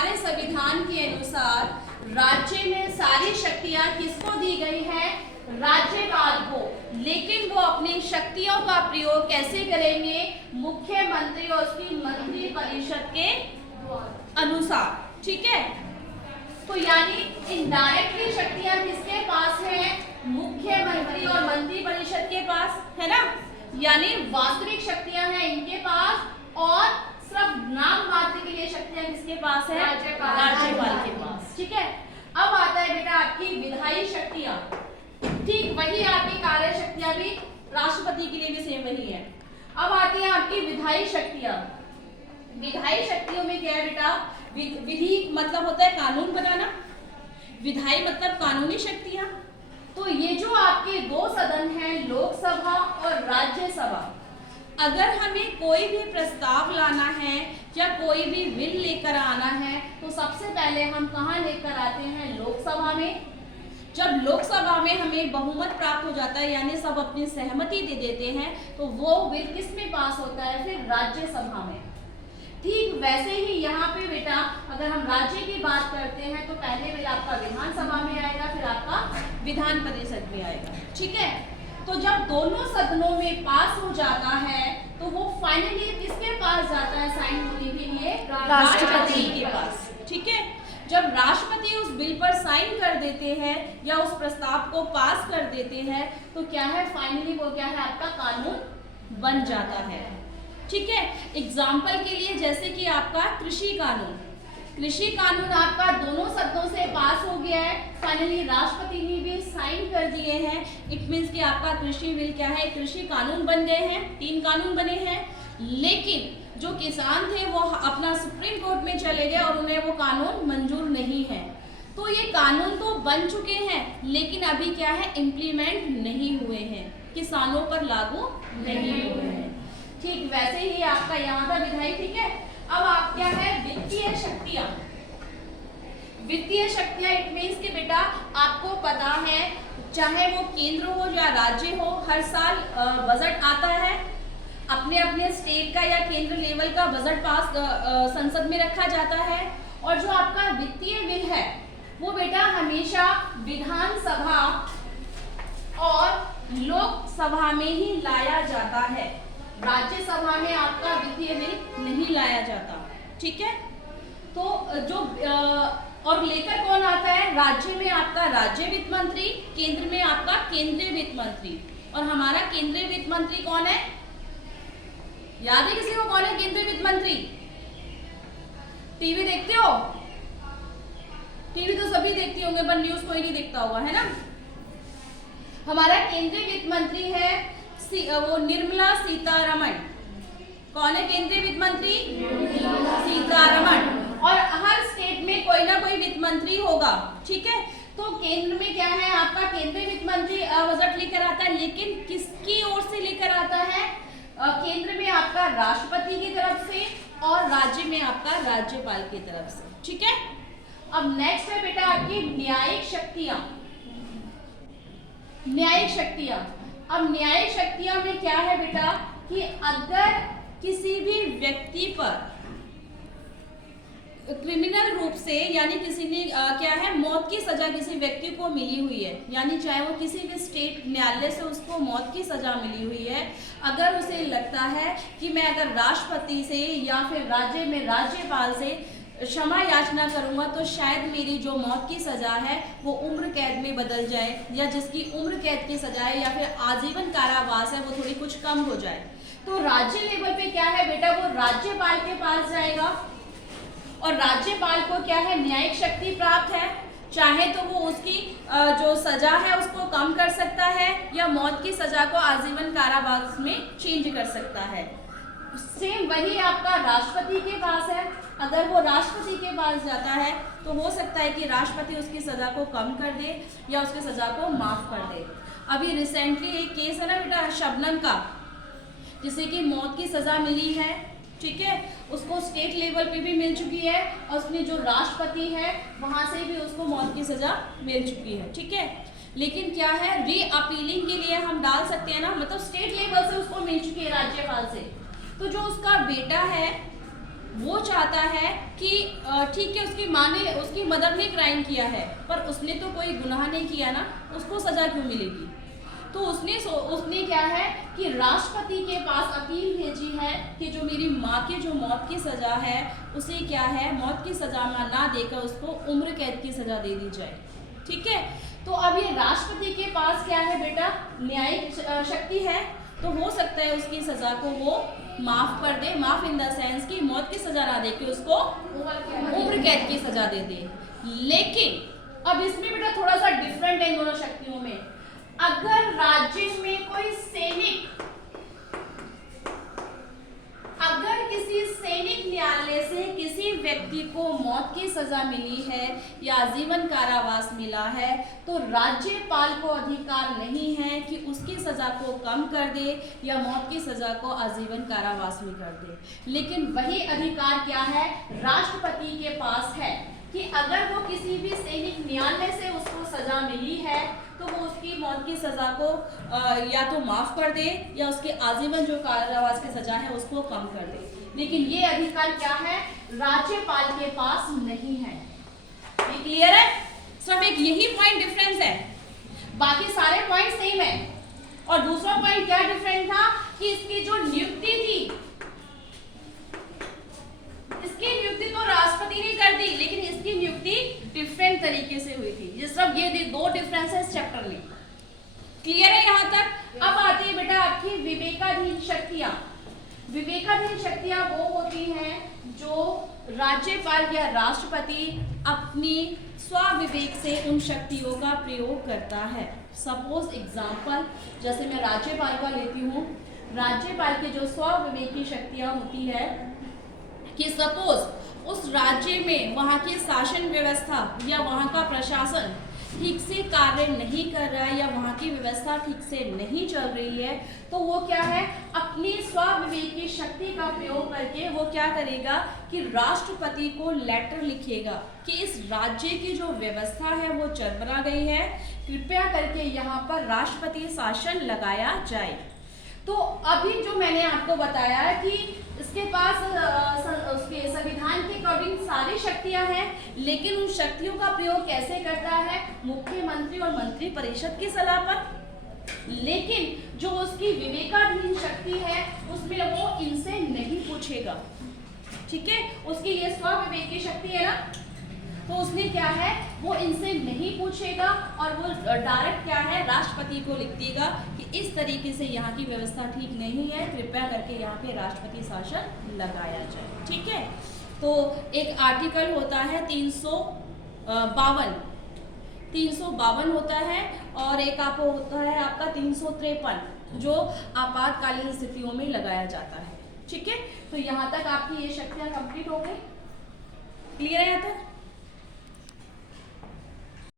हमारे संविधान के अनुसार राज्य में सारी शक्तियां किसको दी गई है? राज्यपाल को। लेकिन वो अपनी शक्तियों का प्रयोग कैसे करेंगे? मुख्यमंत्री और उसकी मंत्री परिषद के अनुसार। ठीक है, तो यानी इनडायरेक्टली शक्तियां किसके पास है? मुख्यमंत्री और मंत्री परिषद के पास, है ना। यानी वास्तविक शक्तियां हैं इनके पास, और सिर्फ नाम मात्र के लिए शक्तियां किसके पास है? राज्यपाल के पास। ठीक है, अब आता है बेटा आपकी विधायी शक्तियां। ठीक वही आपकी कार्य शक्तियां भी राष्ट्रपति के लिए भी सेम वही है। अब आती है आपकी विधायी शक्तियां। विधायी शक्तियों में क्या है बेटा? विधि मतलब होता है कानून बनाना, विधायी मतलब कानूनी शक्तियां। तो ये जो आपके दो सदन हैं, लोकसभा और राज्यसभा, अगर हमें कोई भी प्रस्ताव लाना है या कोई भी बिल लेकर आना है तो सबसे पहले हम कहाँ लेकर आते हैं? लोकसभा में। जब लोकसभा में हमें बहुमत प्राप्त हो जाता है, यानी सब अपनी सहमति दे देते हैं, तो वो बिल किस में पास होता है? फिर राज्यसभा में। ठीक वैसे ही यहाँ पे बेटा अगर हम राज्य की बात करते हैं तो पहले बिल आपका विधानसभा में आएगा, फिर आपका विधान परिषद में आएगा। ठीक है, तो जब दोनों सदनों में पास हो जाता है तो वो फाइनली किसके पास जाता है साइन होने के लिए? राष्ट्रपति के पास। ठीक है, जब राष्ट्रपति उस बिल पर साइन कर देते हैं या उस प्रस्ताव को पास कर देते हैं तो क्या है? फाइनली वो क्या है? आपका कानून बन जाता है। ठीक है, एग्जाम्पल के लिए जैसे कि आपका कृषि कानून, कृषि कानून आपका दोनों सदनों से पास हो गया है, फाइनली राष्ट्रपति ने भी साइन कर दिए हैं। इट मीन्स कि आपका कृषि बिल क्या है? कृषि कानून बन गए हैं, 3 कानून बने हैं। लेकिन जो किसान थे वो अपना सुप्रीम कोर्ट में चले गए और उन्हें वो कानून मंजूर नहीं है। तो ये कानून तो बन चुके हैं लेकिन अभी क्या है? इम्प्लीमेंट नहीं हुए हैं, किसानों पर लागू नहीं हुए हैं। ठीक वैसे ही आपका यहाँ था विधायी। ठीक है, अब आप क्या है? वित्तीय शक्तियां। वित्तीय शक्तियां इट मीन्स कि बेटा आपको पता है चाहे वो केंद्र हो या राज्य हो, हर साल बजट आता है, अपने अपने स्टेट का या केंद्र लेवल का बजट पास संसद में रखा जाता है, और जो आपका वित्तीय बिल है वो बेटा हमेशा विधानसभा और लोकसभा में ही लाया जाता है। राज्यसभा में आपका वित्तीय बिल नहीं लाया जाता। ठीक है, तो जो और लेकर कौन आता है? राज्य में आपका राज्य वित्त मंत्री, केंद्र में आपका केंद्रीय वित्त मंत्री। और हमारा केंद्रीय वित्त मंत्री कौन है? याद है किसी को कौन है केंद्रीय वित्त मंत्री? टीवी देखते हो? टीवी तो सभी देखती होंगे पर न्यूज कोई नहीं देखता होगा, है ना। हमारा केंद्रीय वित्त मंत्री है वो निर्मला सीतारमण। कौन है केंद्रीय वित्त मंत्री? सीतारमण। और हर स्टेट में कोई ना कोई वित्त मंत्री होगा। ठीक है, तो केंद्र में क्या है? आपका केंद्रीय वित्त मंत्री बजट लेकर आता है, लेकिन किसकी ओर से लेकर आता है? केंद्र में आपका राष्ट्रपति की तरफ से और राज्य में आपका राज्यपाल की तरफ से। ठीक है, अब नेक्स्ट है बेटा आपकी न्यायिक शक्तियां। न्यायिक शक्तियां, अब न्यायिक शक्तियां में क्या है बेटा कि अगर किसी भी व्यक्ति पर क्रिमिनल रूप से यानी किसी ने क्या है मौत की सजा किसी व्यक्ति को मिली हुई है, यानी चाहे वो किसी भी स्टेट न्यायालय से उसको मौत की सजा मिली हुई है, अगर उसे लगता है कि मैं अगर राष्ट्रपति से या फिर राज्य में राज्यपाल से क्षमा याचना करूंगा तो शायद मेरी जो मौत की सजा है वो उम्र कैद में बदल जाए, या जिसकी उम्र कैद की सजा है या फिर आजीवन कारावास है वो थोड़ी कुछ कम हो जाए, तो राज्य लेवल पे क्या है बेटा वो राज्यपाल के पास जाएगा। और राज्यपाल को क्या है? न्यायिक शक्ति प्राप्त है, चाहे तो वो उसकी जो सजा है उसको कम कर सकता है या मौत की सजा को आजीवन कारावास में चेंज कर सकता है। सेम वही आपका राष्ट्रपति के पास है, अगर वो राष्ट्रपति के पास जाता है तो हो सकता है कि राष्ट्रपति उसकी सजा को कम कर दे या उसकी सजा को माफ कर दे। अभी रिसेंटली एक केस है ना बेटा शबनम का, जिसे कि मौत की सजा मिली है। ठीक है, उसको स्टेट लेवल पे भी मिल चुकी है और उसने जो राष्ट्रपति है वहां से भी उसको मौत की सजा मिल चुकी है। ठीक है, लेकिन क्या है री अपीलिंग के लिए हम डाल सकते हैं ना, मतलब स्टेट लेवल से उसको मिल चुकी है राज्यपाल से, तो जो उसका बेटा है वो चाहता है कि ठीक है, उसकी माँ ने, उसकी मदर ने क्राइम किया है, पर उसने तो कोई गुनाह नहीं किया ना, उसको सजा क्यों मिलेगी? तो उसने क्या है कि राष्ट्रपति के पास अपील भेजी है कि जो मेरी माँ की जो मौत की सज़ा है, उसे क्या है, मौत की सज़ा ना देकर उसको उम्र कैद की सज़ा दे दी जाए। ठीक है, तो अब ये राष्ट्रपति के पास क्या है बेटा, न्यायिक शक्ति है, तो हो सकता है उसकी सज़ा को वो माफ़ कर दे, माफ़ इन द सेंस कि मौत की सज़ा ना दे के उसको उम्र कैद की सज़ा दे दे। लेकिन अब इसमें बेटा थोड़ा सा डिफरेंट है इन दोनों शक्तियों में। अगर राज्य में कोई सैनिक, अगर किसी सैनिक न्यायालय से किसी व्यक्ति को मौत की सजा मिली है या आजीवन कारावास मिला है, तो राज्यपाल को अधिकार नहीं है कि उसकी सजा को कम कर दे या मौत की सजा को आजीवन कारावास में कर दे। लेकिन वही अधिकार क्या है, राष्ट्रपति के पास है कि अगर वो किसी भी सैनिक न्यायालय से उसको सजा मिली है तो वो उसकी मौत की सजा को या तो माफ कर दे या उसके आजीवन जो कारावास की सजा है उसको कम कर दे। लेकिन ये अधिकार क्या है, राज्यपाल के पास नहीं है। ये क्लियर है? सिर्फ एक यही पॉइंट डिफरेंस है, बाकी सारे पॉइंट सेम है। और दूसरा पॉइंट क्या डिफरेंट था कि इसकी जो नियुक्ति थी, इसकी नियुक्ति तो राष्ट्रपति ने कर दी, लेकिन इसकी नियुक्ति डिफरेंट तरीके से हुई थी। जिस तरह ये दो डिफरेंसेस चैप्टर में क्लियर है यहाँ तक। अब आती है बेटा आपकी विवेकाधीन शक्तियां। विवेकाधीन शक्तियां वो होती हैं जो राज्यपाल या राष्ट्रपति अपनी स्वविवेक से उन शक्तियों का प्रयोग करता है। सपोज एग्जाम्पल, जैसे मैं राज्यपाल का लेती हूँ, राज्यपाल की जो स्वविवेक की शक्तियां होती है कि सपोज उस राज्य में वहाँ की शासन व्यवस्था या वहाँ का प्रशासन ठीक से कार्य नहीं कर रहा है या वहाँ की व्यवस्था ठीक से नहीं चल रही है, तो वो क्या है, अपनी स्वविवेक की शक्ति का प्रयोग करके वो क्या करेगा कि राष्ट्रपति को लेटर लिखेगा कि इस राज्य की जो व्यवस्था है वो चरमरा गई है, कृपया करके यहाँ पर राष्ट्रपति शासन लगाया जाए। तो अभी जो मैंने आपको बताया कि इसके पास उसके संविधान के अकॉर्डिंग सारी शक्तियां हैं, लेकिन उन शक्तियों का प्रयोग कैसे करता है, मुख्यमंत्री और मंत्री परिषद की सलाह पर। लेकिन जो उसकी विवेकाधीन शक्ति है उसमें वो इनसे नहीं पूछेगा। ठीक है, उसकी ये स्वविवेक की शक्ति है ना, तो उसने क्या है, वो इनसे नहीं पूछेगा और वो डायरेक्ट क्या है, राष्ट्रपति को लिख देगा कि इस तरीके से यहाँ की व्यवस्था ठीक नहीं है, कृपया करके यहाँ पे राष्ट्रपति शासन लगाया जाए। ठीक है, तो एक आर्टिकल होता है 352 होता है, और एक आपको होता है आपका 353 जो आपातकालीन स्थितियों में लगाया जाता है। ठीक है, तो यहाँ तक आपकी ये शक्तियाँ कंप्लीट हो गई। क्लियर है यहाँ तक?